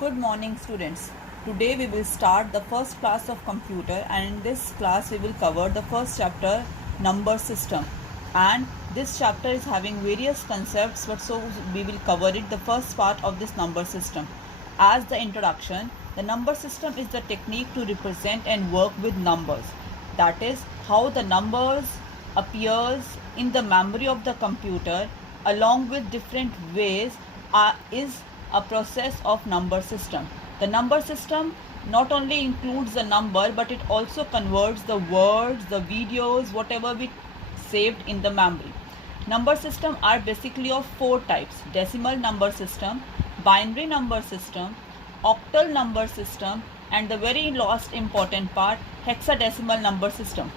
Good morning students. Today we will start the first class of computer, and in this class we will cover the first chapter, number system, and this chapter is having various concepts, but so we will cover it the first part of this number system. As the introduction, the number system is the technique to represent and work with numbers. That is how the numbers appears in the memory of the computer along with different ways is a process of number system. The number system not only includes the number, but it also converts the words, the videos, whatever we saved in the memory. Number system are basically of four types: decimal number system, binary number system, octal number system, and the very last important part, hexadecimal number system.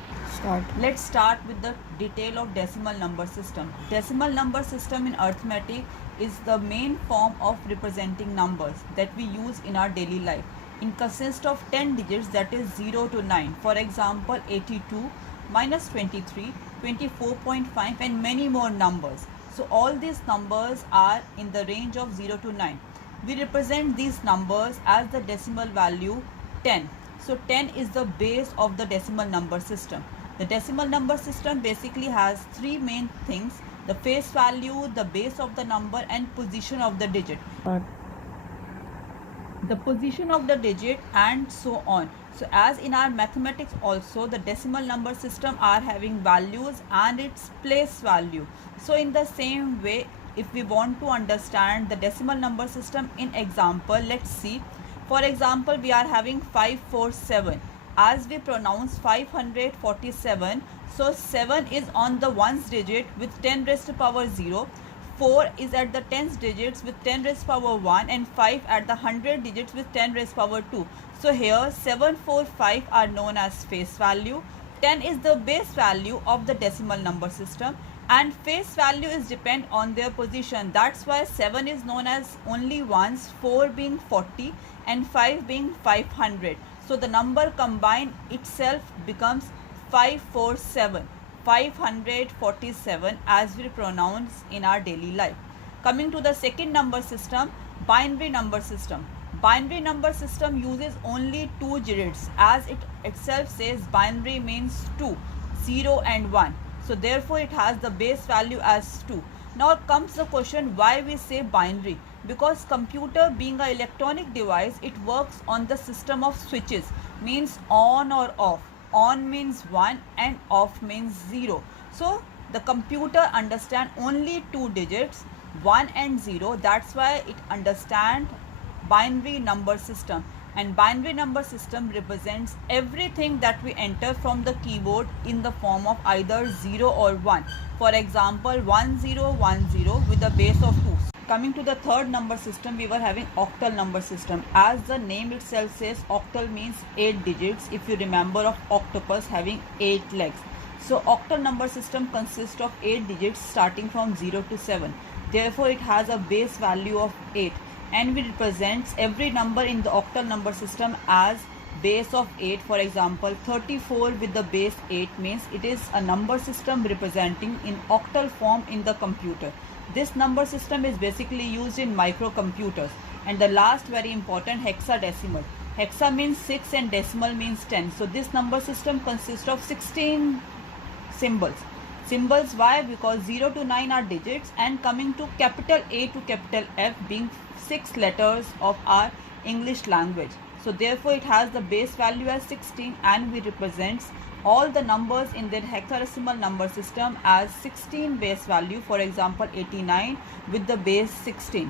Let's start with the detail of decimal number system. Decimal number system in arithmetic is the main form of representing numbers that we use in our daily life. It consists of 10 digits, that is 0 to 9. For example, 82, minus 23, 24.5 and many more numbers. So all these numbers are in the range of 0 to 9. We represent these numbers as the decimal value 10. So 10 is the base of the decimal number system. The decimal number system basically has three main things: the face value, the base of the number, and position of the digit. The position of the digit and so on. So as in our mathematics also, the decimal number system are having values and its place value. So in the same way, if we want to understand the decimal number system in example, let's see. For example, we are having 547. As we pronounce 547, so 7 is on the ones digit with 10 raised to power 0, 4 is at the tens digits with 10 raised to power 1, and 5 at the 100 digits with 10 raised to power 2. So here 7, 4, 5 are known as face value. 10 is the base value of the decimal number system, and face value is depend on their position. That's why 7 is known as only ones, 4 being 40 and 5 being 500. So the number combined itself becomes 547, 547 as we pronounce in our daily life. Coming to the second number system, binary number system. Binary number system uses only two digits, as it itself says binary means 2, 0 and 1. So therefore it has the base value as 2. Now comes the question, why we say binary? Because computer being an electronic device, it works on the system of switches, means on or off. On means 1 and off means 0. So the computer understand only two digits, 1 and 0. That's why it understand binary number system. And binary number system represents everything that we enter from the keyboard in the form of either 0 or 1. For example, 1010 with a base of 2. Coming to the third number system, we were having octal number system. As the name itself says, octal means 8 digits, if you remember of octopus having 8 legs. So octal number system consists of 8 digits starting from 0 to 7. Therefore it has a base value of 8. And we represents every number in the octal number system as base of 8. For example, 34 with the base 8 means it is a number system representing in octal form in the computer. This number system is basically used in microcomputers. And the last very important, hexadecimal. Hexa means 6 and decimal means 10. So this number system consists of 16 symbols. Symbols, why? Because 0 to 9 are digits, and coming to capital A to capital F being 6 letters of our English language. So therefore it has the base value as 16, and we represents all the numbers in that hexadecimal number system as 16 base value. For example, 89 with the base 16.